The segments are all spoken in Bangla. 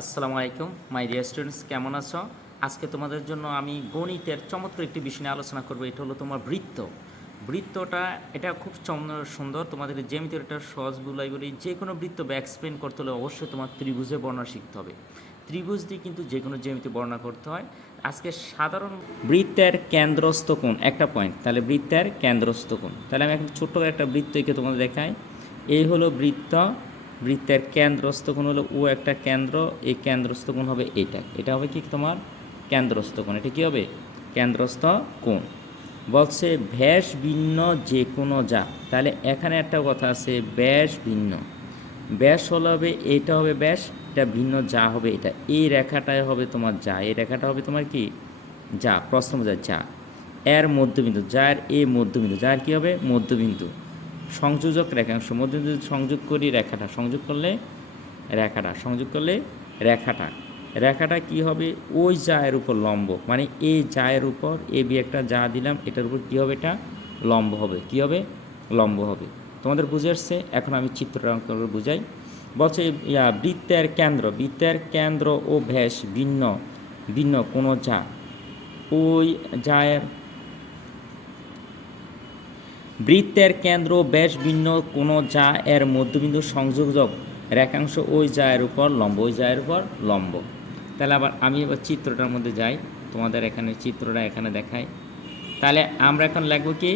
আসসালামু আলাইকুম মাই ডিয়ার স্টুডেন্টস, কেমন আছো? আজকে তোমাদের জন্য আমি গণিতের চমৎকার একটি বিষয় নিয়ে আলোচনা করব। এটা হলো তোমার বৃত্ত। বৃত্তটা এটা খুব সুন্দর। তোমাদের জ্যামিতির একটা সহজ বলি, যে কোনো বৃত্ত বা এক্সপ্লেন করতে হলে অবশ্যই তোমার ত্রিভুজের বর্ণনা শিখতে হবে। ত্রিভুজ দিয়ে কিন্তু যে কোনো জ্যামিতি বর্ণনা করতে হয়। আজকে সাধারণ বৃত্তের কেন্দ্রস্থ কোণ একটা পয়েন্ট, তাহলে বৃত্তের কেন্দ্রস্থ কোণ। তাহলে আমি এখন ছোট্ট একটা বৃত্ত এঁকে তোমাদের দেখাই। এই হলো বৃত্ত, বৃত্তের কেন্দ্রস্থ কোণ হলো ও একটা কেন্দ্র, এই কেন্দ্রস্থ কোণ হবে এটা হবে কি তোমার কেন্দ্রস্থ কোণ। এটা কী হবে? কেন্দ্রস্থ কোণ। বলছে ব্যাস ভিন্ন যে কোনো যা, তাহলে এখানে একটা কথা আছে, ব্যাস ভিন্ন। ব্যাস হলে হবে এটা হবে ব্যাস, এটা ভিন্ন যা হবে এটা, এই রেখাটাই হবে তোমার যা, এই রেখাটা হবে তোমার কি যা, প্রশ্ন বোঝায় যা। এর মধ্যবিন্দু, যার এ মধ্যবিন্দু, যার কী হবে মধ্যবিন্দু। সংযোজক রেখাংশ, মধ্যবিন্দু সংযোগ করি রেখাটা, সংযোগ করলে রেখাটা কি হবে? ওই জায়ের উপর লম্ব, মানে এই জায়ের উপর এ বি একটা যা দিলাম, এটার উপর কী হবে? এটা লম্ব হবে। কী হবে? লম্ব হবে। তোমাদের বুঝে আসছে? এখন আমি চিত্রটা অঙ্কন করে বুঝাই। বলছে বৃত্তের কেন্দ্র ও ব্যাস ভিন্ন কোনো যা, ওই জায়ের বৃত্তের কেন্দ্র ব্যাস ভিন্ন কোনো যা এর মধ্যবিন্দু সংযোজক রেখাংশ ওই জায়ের উপর লম্ব। তাহলে আবার আমি এবার চিত্রটার মধ্যে যাই, তোমাদের এখানে চিত্রটা এখানে দেখাই। তাহলে আমরা এখন লিখব কি,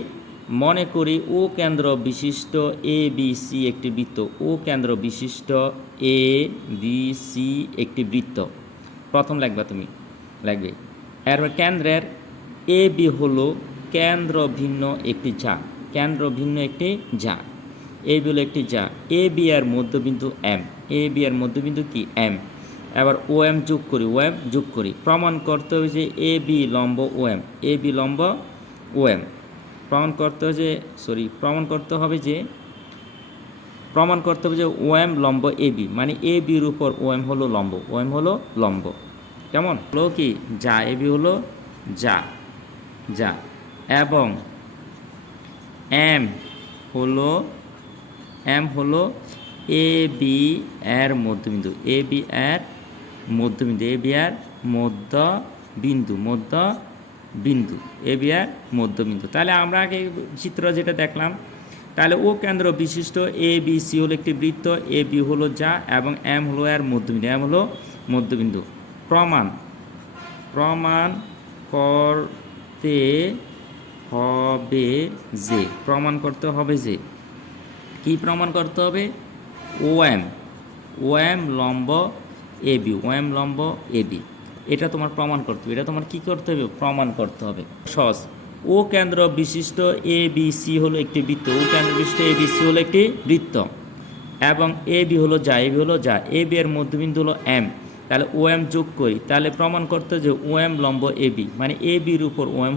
মনে করি ও কেন্দ্র বিশিষ্ট এ বি সি একটি বৃত্ত, ও কেন্দ্র বিশিষ্ট এ বি সি একটি বৃত্ত। প্রথম লিখবে এরপর কেন্দ্রের এ বি হলো কেন্দ্র ভিন্ন একটি যা, এ বি হলো একটি যা, এ বি এর মধ্যবিন্দু কি এম। এবার ও এম যোগ করি, প্রমাণ করতে হবে যে এ বি লম্ব ও এম, প্রমাণ করতে হবে যে ও এম লম্ব এ বি, মানে এ বির উপর ও এম হলো লম্ব। কেমন হলো কি যা, এ বি হলো যা, এবং এম হলো এ বি এর মধ্যবিন্দু, তাহলে আমরা আগে চিত্র যেটা দেখলাম, তাহলে ও কেন্দ্র বিশিষ্ট এ বি সি হলো একটি বৃত্ত, এ বি হলো যা এবং এম হলো এর মধ্যবিন্দু, প্রমাণ করতে হবে যে কি প্রমাণ করতে হবে? ও এম লম্ব এ বি, এটা তোমার প্রমাণ করতে হবে। এটা তোমার কি করতে হবে? প্রমাণ করতে হবে। সহজ। ও কেন্দ্র বিশিষ্ট এ বি সি হলো একটি বৃত্ত, এবং এ বি হলো যা, এ বি এর মধ্যবিন্দু হলো এম। তাহলে ও এম যোগ করি, তাহলে প্রমাণ করতে যে ও এম লম্ব এ বি, মানে এ বির উপর ও এম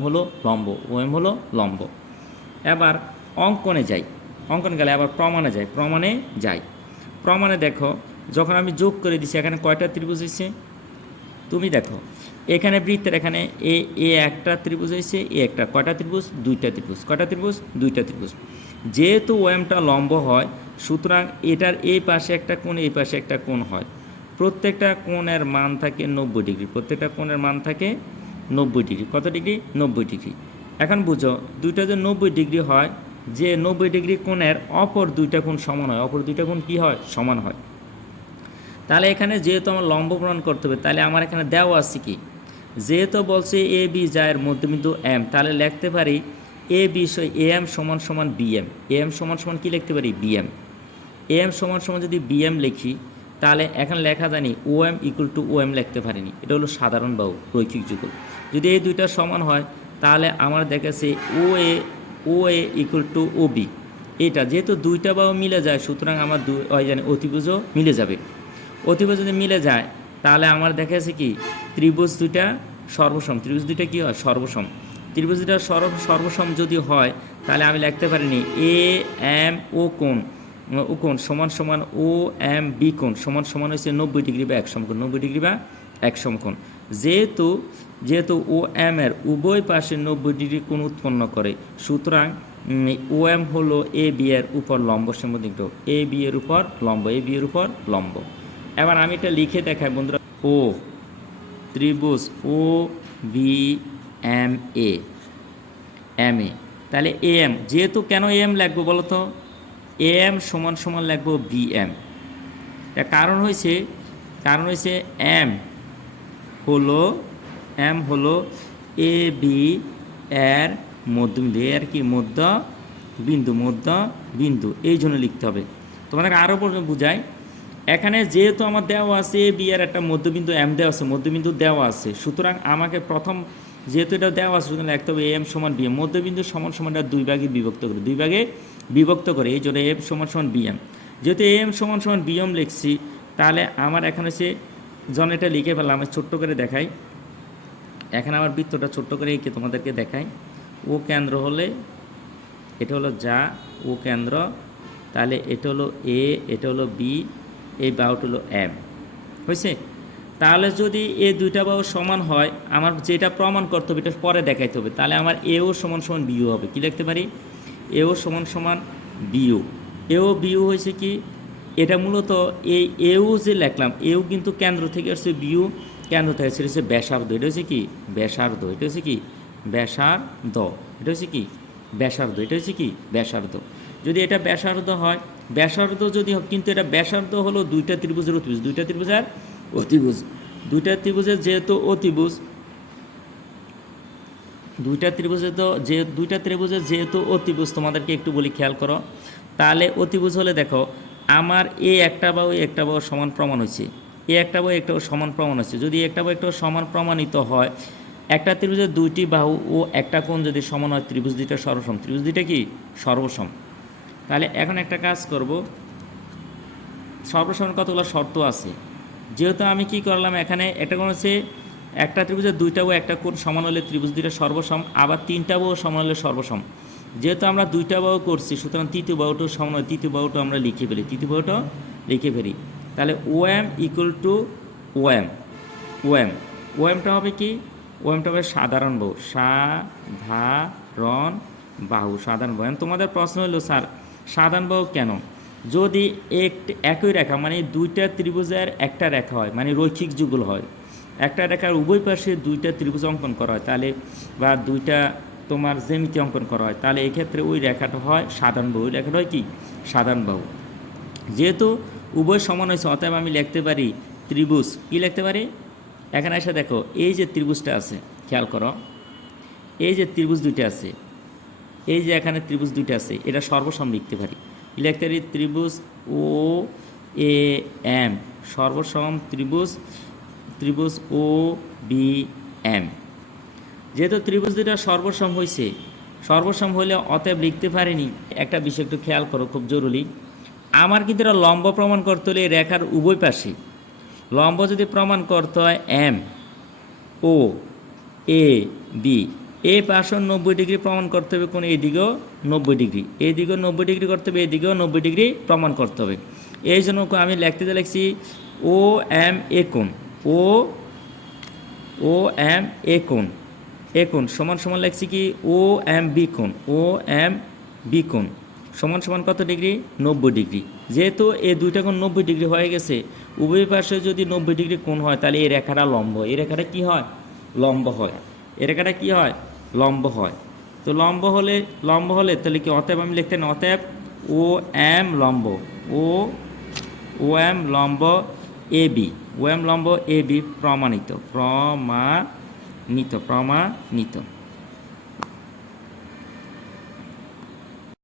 হলো লম্ব। এবার অঙ্কনে গেলে আবার প্রমাণে দেখো, যখন আমি যোগ করে দিচ্ছি এখানে কয়টা ত্রিভুজ হয়েছে তুমি দেখো। এখানে বৃত্তের এখানে এ একটা ত্রিভুজ হয়েছে, এ একটা, কয়টা ত্রিভুজ? দুইটা ত্রিভুজ। যেহেতু ও এমটা লম্ব হয়, সুতরাং এটার এই পাশে একটা কোণ, এই পাশে একটা কোণ হয়। প্রত্যেকটা কোণের মান থাকে 90 ডিগ্রি, কত ডিগ্রি? 90 ডিগ্রি। এখন বুঝো, দুইটা যে 90 ডিগ্রি হয়, যে 90 ডিগ্রি কোণের অপর দুইটা কোণ সমান হয়, কী হয়? সমান হয়। তাহলে এখানে যেহেতু আমার লম্ব প্রমাণ করতে হবে, তাহলে আমার এখানে দেওয়া আছে কি, যেহেতু বলছে এ বি যার মধ্যবিন্দু এম, তাহলে লিখতে পারি এ বি এ এম সমান বিএম, কী লিখতে পারি? বিএম। এ এম সমান যদি বিএম লিখি, তাহলে এখন লেখা জানি O M equal to O M লিখতে পারিনি, এটা হলো সাধারণ বাহু, রৈখিক যুগল। যদি এই দুইটা সমান হয়, তাহলে আমার দেখাচ্ছে ও এ ইকুয়াল টু ও বি। এটা যেহেতু দুইটা বাহু মিলে যায়, সুতরাং আমার অতিভুজও মিলে যাবে। অতিভুজ যদি মিলে যায়, তাহলে আমার দেখাচ্ছে কি ত্রিভুজ দুইটা সর্বসম। কী হয়? সর্বসম। ত্রিভুজ দুইটা সর্বসম যদি হয়, তাহলে আমি লিখতে পারিনি এ এম ও কোণ সমান ও এম বি কোণ সমান হচ্ছে 90 ডিগ্রি বা এক সমকোণ। যেহেতু ও এম এর উভয় পাশে 90 ডিগ্রি কোণ উৎপন্ন করে, সুতরাং ও এম হলো এ বি এর উপর লম্ব। এ বি এর উপর লম্ব। এবার আমি এটা লিখে দেখাই বন্ধুরা, ও ত্রিভুজ ও B M A, M A, তাহলে এ এম, যেহেতু কেন এ এম লাগবো বলো তো, এ এম সমান সমান লাগবো বি এম। তার কারণ হয়েছে এম হলো এ বি এর মধ্যবিন্দু, এর কি মধ্যবিন্দু, এই জন্য লিখতে হবে। তোমাদের আরও পর্যন্ত বুঝাই, এখানে যেহেতু আমার দেওয়া আছে এ বি এর একটা মধ্যবিন্দু এম দেওয়া আছে, মধ্যবিন্দু দেওয়া আছে, সুতরাং আমাকে প্রথম যেহেতু এটা দেওয়া আছে সুতরাং লিখতে হবে এ এম সমান বি এম, মধ্যবিন্দু সমান সমানটা দুই ভাগে বিভক্ত করে, এই জন্য এম সমান সমান বি এম। যেহেতু এ এম সমান সমান বি এম লিখছি, তাহলে আমার এখন হচ্ছে যখন এটা লিখে ফেললাম, আমি ছোট্ট করে দেখাই, এখানে আমার বৃত্তটা ছোট্ট করে এঁকে তোমাদেরকে দেখাই। ও কেন্দ্র হলে এটা হলো যা ও কেন্দ্র, তাহলে এটা হলো এ, এটা হলো বি, এই বাহুটা হলো এম, হয়েছে। তাহলে যদি এই দুইটা বাহু সমান হয়, আমার যেটা প্রমাণ করতে হবে এটা পরে দেখাইতে হবে, তাহলে আমার এও সমান সমান বিও হবে। কি লিখতে পারি? এও সমান সমান বিও। এও বিও হয়েছে কি, এটা মূলত এই এও যে লিখলাম, এও কিন্তু কেন্দ্র থেকে আসছে, বিও কেন্দ্র থেকে আসছে, এটা হচ্ছে ব্যাসার্ধ, এটা হচ্ছে কি ব্যাসার্ধ, এটা হচ্ছে কি ব্যাসার্ধ, এটা হচ্ছে কি ব্যাসার্ধ, এটা হচ্ছে কি ব্যাসার্ধ। যদি এটা ব্যাসার্ধ হয়, ব্যাসার্ধ যদি কিন্তু এটা ব্যাসার্ধ হলো দুইটা ত্রিভুজের অতিভুজ, দুইটা ত্রিভুজের যেহেতু অতিভুজ, দুইটা ত্রিভুজের যেহেতু অতিভুজ, তোমাদেরকে একটু বলি খেয়াল করো, তাহলে অতিভুজ হলে দেখো আমার এ একটা বাহু একটা বাহু সমান প্রমাণ হয়েছে, এ একটা বাহু একটা বাহু সমান প্রমাণ হচ্ছে। যদি একটা বাহু একটা সমান প্রমাণিত হয়, একটা ত্রিভুজের দুইটি বাহু ও একটা কোণ যদি সমান হয়, ত্রিভুজ দুইটা সর্বসম, ত্রিভুজ দুইটা কি সর্বসম। তাহলে এখন একটা কাজ করব, সর্বসম কতগুলো শর্ত আছে, যেহেতু আমি কি করলাম, এখানে একটা কোণ হচ্ছে একটা ত্রিভুজের দুইটা বাহু একটা কোণ সমান হলে ত্রিভুজ দুইটা সর্বসম, আবার তিনটা বাহু সমান হলে সর্বসম। যেহেতু আমরা দুইটা বাহু করছি, সুতরাং তৃতীয় বাহুটাও সমান হয়, তৃতীয় বাহুটা আমরা লিখে ফেলি, তাহলে O M equal to O M, ওএমটা হবে কি, ওএমটা হবে সাধারণ বাহু, সাধারণ বাহু। তোমাদের প্রশ্ন হলো স্যার সাধারণ বাহু কেন? যদি একই রেখা মানে দুইটা ত্রিভুজের একটা রেখা হয়, মানে রৈখিক যুগল হয়, একটা রেখার উভয় পাশে দুইটা ত্রিভুজ অঙ্কন করা হয়, তাহলে বা দুইটা তোমার জ্যামিতি অঙ্কন করা হয়, তাহলে এই ক্ষেত্রে ওই রেখাটা হয় সাধারণ বাহু, ওই রেখাটা হয় কি সাধারণ বাহু। যেহেতু উভয় সমান হয়েছে, অতএব আমি লিখতে পারি ত্রিভুজ, কি লিখতে পারি, এখানে এসে দেখো এই যে ত্রিভুজটা আছে, খেয়াল করো, এই যে ত্রিভুজ দুইটা আছে, এই যে এখানে ত্রিভুজ দুইটা আছে, এটা সর্বসম লিখতে পারি, লিখতে পারি ত্রিভুজ ও এ এম সর্বসম ত্রিভুজ ও বি এম। যেহেতু ত্রিভুজ দুইটা সর্বসম হলে অতএব লিখতে পারিনি। একটা বিষয় একটু খেয়াল করো, খুব জরুরি, আমার কিন্তু এটা লম্ব প্রমাণ করতে হলে রেখার উভয় পাশে লম্ব যদি প্রমাণ করতে হয় এম ও এ বি, এ পাশে 90 ডিগ্রি প্রমাণ করতে হবে, কোন এদিকেও 90 ডিগ্রি, এদিকেও 90 ডিগ্রি করতে হবে, এদিকেও 90 ডিগ্রি প্রমাণ করতে হবে। এই জন্য আমি লিখছি ও এম এ কোণ, ও এম এ কোণ সমান সমান লিখছি কি ও এম বি কোণ সমান সমান কত ডিগ্রি 90 ডিগ্রি। যেহেতু এই দুইটা কোণ 90 ডিগ্রি হয়ে গেছে, উভয় পাশে যদি 90 ডিগ্রি কোণ হয়, তাহলে এই রেখাটা লম্ব, এই রেখাটা কি হয় লম্ব হয়, এই রেখাটা কি হয় লম্ব হয়। তো লম্ব হলে তাহলে কি, অতএব আমি লিখতে না, অতএব ও এম লম্ব এ বি প্রমাণিত।